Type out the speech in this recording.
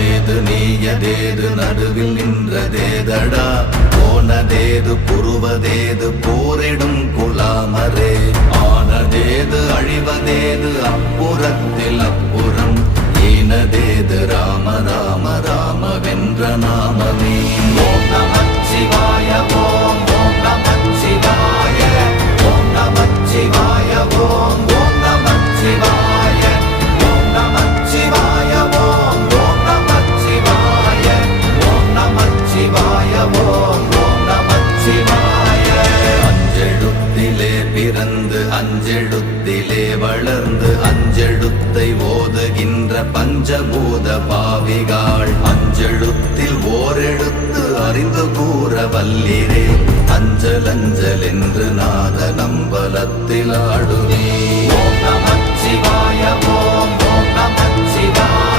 ஆனதேது நீயதேது நடுவில் நின்றதேதடா, போனதேது புருவதேது போரிடும் குலாமரே. ஆனதேது அழிவதேது அப்புறத்தில் அப்புறம், ஈனதேது ராம ராம ராம வென்ற நாமமே. ஓம் நமச்சிவாய ஓம் ஓம் நமச்சிவாய ஓம் நமச்சிவாய ஓம் ஓம் நமச்சிவாய ஓம் நமச்சிவாய ஓம் ஓம் நமச்சிவாய ஓம் நமச்சிவாய ஓம் ஓம் நமச்சிவாய. அஞ்செழுத்திலே பிறந்து அஞ்செழுத்திலே வளர்ந்து அஞ்செழுத்தை ஓதுகின்ற பஞ்சபூத பாவிகாள், அஞ்செழுத்தில் ஓரெழுத்து அறிந்து கூற வல்லிரே. அஞ்சல் அஞ்சல் என்று நாத நம்பலத்தில் ஆடுவே. ஓம் நமச்சிவாய ஓம் ஓம் நமச்சிவாய